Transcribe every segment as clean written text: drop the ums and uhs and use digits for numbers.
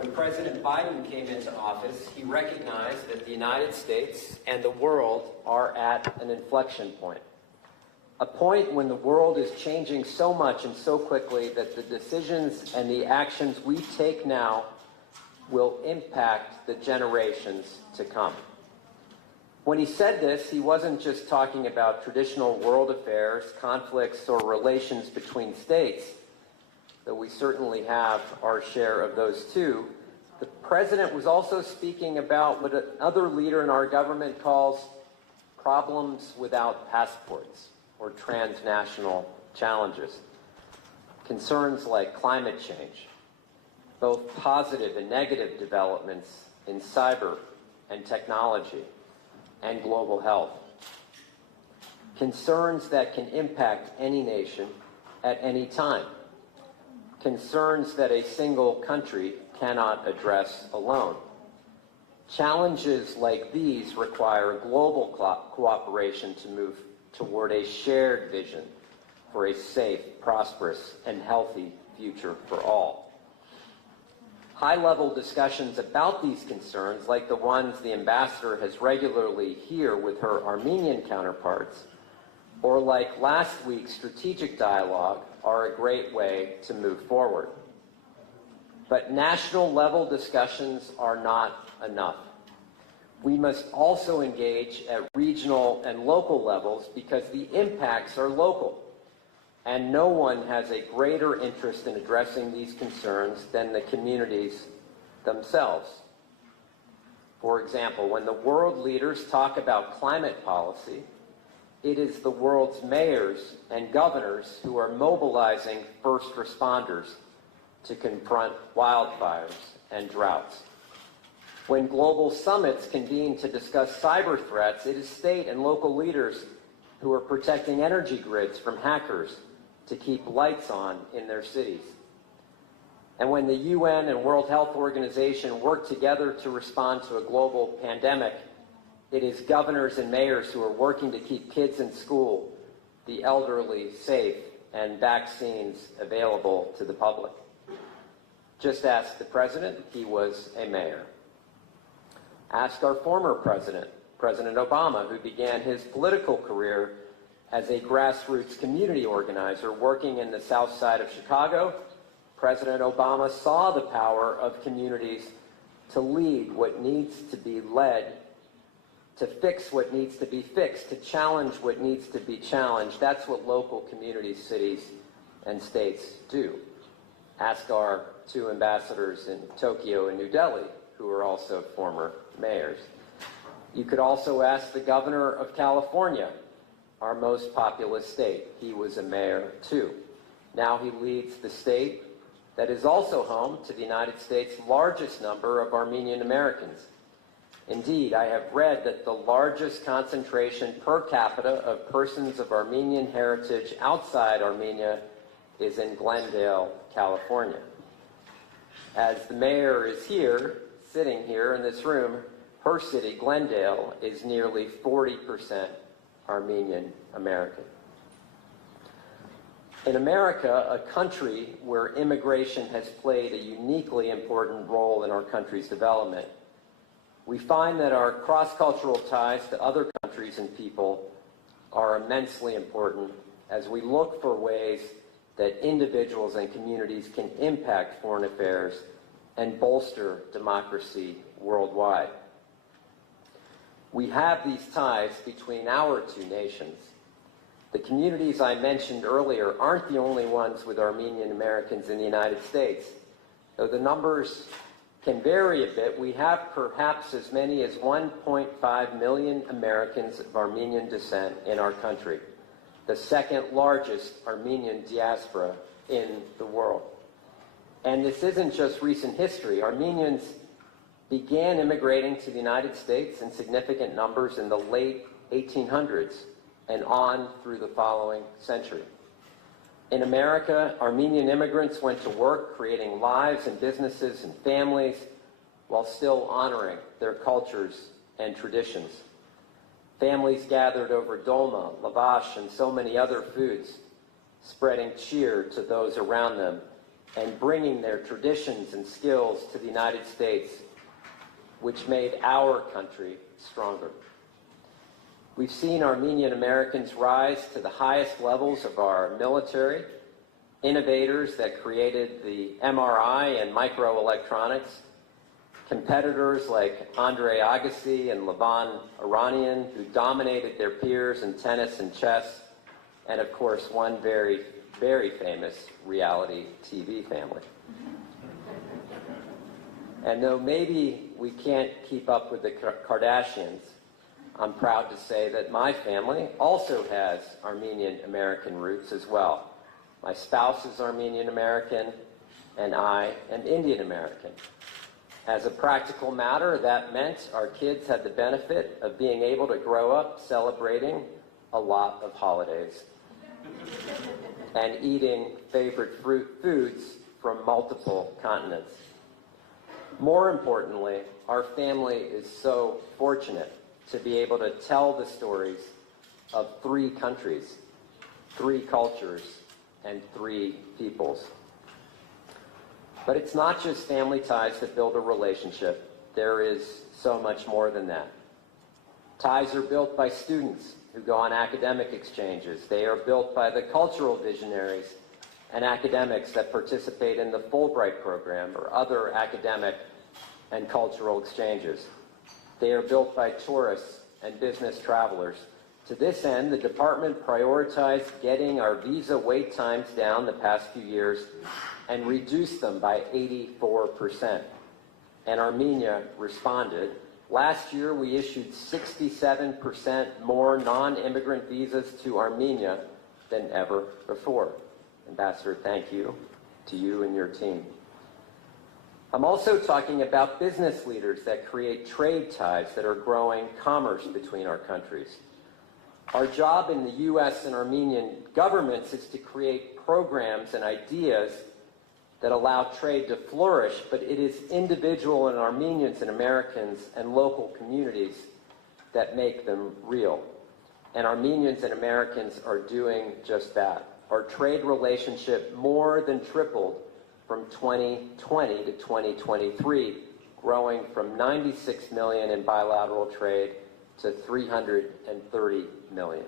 When President Biden came into office, he recognized that the United States and the world are at an inflection point. A point when the world is changing so much and so quickly that the decisions and the actions we take now will impact the generations to come. When he said this, he wasn't just talking about traditional world affairs, conflicts, or relations between states, though we certainly have our share of those too. The president was also speaking about what another leader in our government calls problems without passports, or transnational challenges. Concerns like climate change, both positive and negative developments in cyber and technology, and global health. Concerns that can impact any nation at any time. Concerns that a single country cannot address alone. Challenges like these require global cooperation to move toward a shared vision for a safe, prosperous, and healthy future for all. High-level discussions about these concerns, like the ones the ambassador has regularly here with her Armenian counterparts, or like last week's strategic dialogue, are a great way to move forward. But national-level discussions are not enough. We must also engage at regional and local levels because the impacts are local, and no one has a greater interest in addressing these concerns than the communities themselves. For example, when the world leaders talk about climate policy, it is the world's mayors and governors who are mobilizing first responders to confront wildfires and droughts. When global summits convene to discuss cyber threats, it is state and local leaders who are protecting energy grids from hackers to keep lights on in their cities. And when the UN and World Health Organization work together to respond to a global pandemic, it is governors and mayors who are working to keep kids in school, the elderly safe, and vaccines available to the public. Just ask the president, he was a mayor. Ask our former president, President Obama, who began his political career as a grassroots community organizer working in the south side of Chicago. President Obama saw the power of communities to lead what needs to be led, to fix what needs to be fixed, to challenge what needs to be challenged. That's what local communities, cities, and states do. Ask our two ambassadors in Tokyo and New Delhi, who are also former mayors. You could also ask the governor of California, our most populous state. He was a mayor too. Now he leads the state that is also home to the United States' largest number of Armenian Americans. Indeed, I have read that the largest concentration per capita of persons of Armenian heritage outside Armenia is in Glendale, California. As the mayor is here, sitting here in this room, her city, Glendale, is nearly 40% Armenian American. In America, a country where immigration has played a uniquely important role in our country's development, we find that our cross-cultural ties to other countries and people are immensely important as we look for ways that individuals and communities can impact foreign affairs and bolster democracy worldwide. We have these ties between our two nations. The communities I mentioned earlier aren't the only ones with Armenian Americans in the United States. Though the numbers can vary a bit, we have perhaps as many as 1.5 million Americans of Armenian descent in our country, the second largest Armenian diaspora in the world. And this isn't just recent history. Armenians began immigrating to the United States in significant numbers in the late 1800s and on through the following century. In America, Armenian immigrants went to work creating lives and businesses and families while still honoring their cultures and traditions. Families gathered over dolma, lavash, and so many other foods, spreading cheer to those around them and bringing their traditions and skills to the United States, which made our country stronger. We've seen Armenian Americans rise to the highest levels of our military, innovators that created the MRI and microelectronics, competitors like Andre Agassi and Laban Armenian, who dominated their peers in tennis and chess, and of course one very, very famous reality TV family. And though maybe we can't keep up with the Kardashians, I'm proud to say that my family also has Armenian American roots as well. My spouse is Armenian American, and I am Indian American. As a practical matter, that meant our kids had the benefit of being able to grow up celebrating a lot of holidays and eating favorite foods from multiple continents. More importantly, our family is so fortunate to be able to tell the stories of 3 countries, 3 cultures, and 3 peoples. But it's not just family ties that build a relationship. There is so much more than that. Ties are built by students who go on academic exchanges. They are built by the cultural visionaries and academics that participate in the Fulbright program or other academic and cultural exchanges. They are built by tourists and business travelers. To this end, the department prioritized getting our visa wait times down the past few years and reduced them by 84%. And Armenia responded. Last year, we issued 67% more non-immigrant visas to Armenia than ever before. Ambassador, thank you to you and your team. I'm also talking about business leaders that create trade ties that are growing commerce between our countries. Our job in the U.S. and Armenian governments is to create programs and ideas that allow trade to flourish, but it is individual and Armenians and Americans and local communities that make them real. And Armenians and Americans are doing just that. Our trade relationship more than tripled from 2020 to 2023, growing from 96 million in bilateral trade to 330 million.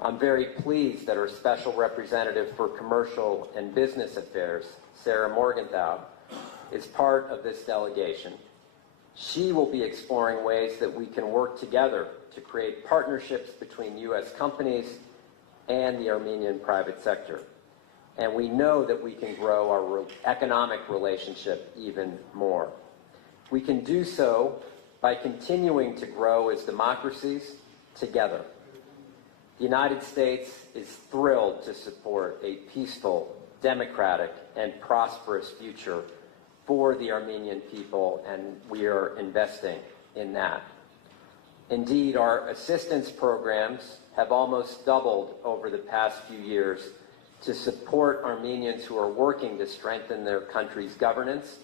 I'm very pleased that our Special Representative for Commercial and Business Affairs, Sarah Morgenthau, is part of this delegation. She will be exploring ways that we can work together to create partnerships between U.S. companies and the Armenian private sector. And we know that we can grow our economic relationship even more. We can do so by continuing to grow as democracies together. The United States is thrilled to support a peaceful, democratic, and prosperous future for the Armenian people, and we are investing in that. Indeed, our assistance programs have almost doubled over the past few years to support Armenians who are working to strengthen their country's governance,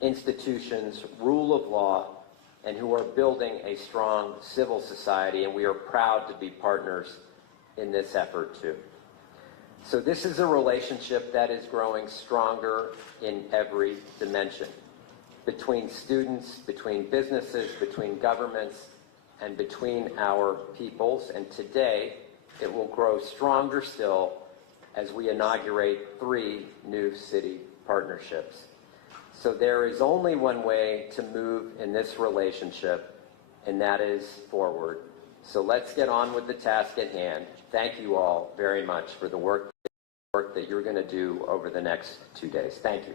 institutions, rule of law, and who are building a strong civil society, and we are proud to be partners in this effort too. So this is a relationship that is growing stronger in every dimension, between students, between businesses, between governments, and between our peoples. And today, it will grow stronger still as we inaugurate 3 new city partnerships. So there is only one way to move in this relationship, and that is forward. So let's get on with the task at hand. Thank you all very much for the work that you're going to do over the next 2 days. Thank you.